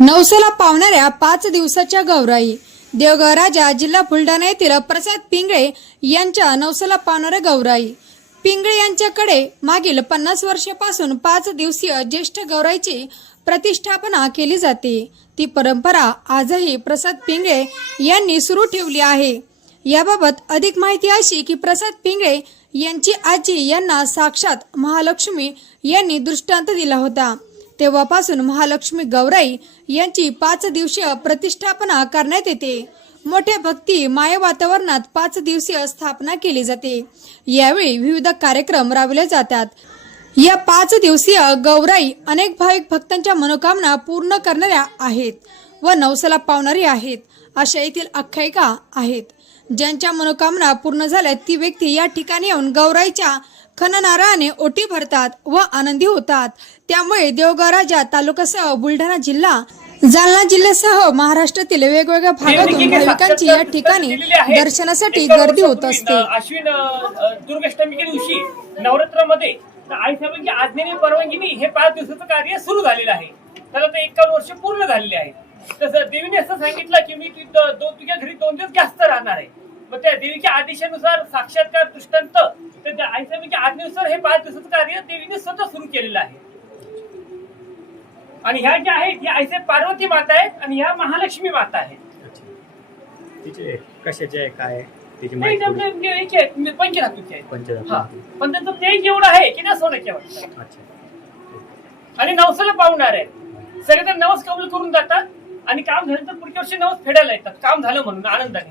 नवसाला पावणाऱ्या पाच दिवसाच्या गौराई. देवगाव राजा जिल्हा बुलढाणा येथील प्रसाद पिंगळे यांच्या नवसाला पावणाऱ्या गौराई. पिंगळे यांच्याकडे मागील पन्नास वर्षापासून पाच दिवसीय ज्येष्ठ गौराईची प्रतिष्ठापना केली जाते. ती परंपरा आजही प्रसाद पिंगळे यांनी सुरू ठेवली आहे. याबाबत अधिक माहिती अशी की प्रसाद पिंगळे यांची आजी यांना साक्षात महालक्ष्मी यांनी दृष्टांत दिला होता. तेव्हापासून महालक्ष्मी गौराई यांची पाच दिवसीय प्रतिष्ठापना करण्यात येते. मोठ्या भक्ती माय वातावरणात पाच दिवसीय स्थापना केली जाते. यावेळी विविध कार्यक्रम राबवले जातात. या पाच दिवसीय गौराई अनेक भाविक भक्तांच्या मनोकामना पूर्ण करणाऱ्या आहेत व नवसाला पावणारी आहेत अशा येथील आख्यायिका आहेत. ज्यांच्या मनोकामना पूर्ण झाल्या ती व्यक्ती या ठिकाणी येऊन गौराईच्या खननाराने ओटी भरतात व आनंदी होतात. त्यामुळे देवगाव राजा तालुक्यासह बुलढाणा जिल्हा जालना जिल्ह्यासह महाराष्ट्रातील वेगवेगळ्या भागातून भाविकांची या ठिकाणी दर्शनासाठी गर्दी होत असते. अश्विन दुर्गाष्टमीच्या दिवशी नवरात्रामध्ये आईसाहेबांची आज्ञेने परवानगीने हे पाच दिवसाचं कार्य सुरू झालेलं आहे. त्याला तर एकावन्न वर्ष पूर्ण झालेले आहे तसं देवीने असं सांगितलं की मी तु- दोन तुझ्या घरी दोन दिवस जास्त राहणार आहे. त्या देवीच्या आदेशानुसार साक्षात्कार दृष्टांत तर त्या आईसाहेबांच्या आज्ञेनुसार हे पाच दिवसाचं कार्य देवीने स्वतः सुरू केलेलं आहे. आणि ह्या ज्या आहेत ह्या आईसाहेब पार्वती माता आहेत आणि ह्या महालक्ष्मी माता आहेत. तिचे कशाचे आहे काय तिची नाही, माहिती ते आपले याचे आहेत, म्हणजे पंचधातूचे आहेत. पंचधातू. हा. पण त्यांचं तेज एवढं आहे की ना सोन्याच्या वाटतं. अच्छा. आणि नवसाला पावणार आहे सगळे तर नवस कबूल करून जातात आणि काम झालं तर पुढच्या वर्षी नवस फेडायला येतात. काम झालं म्हणून आनंदाने.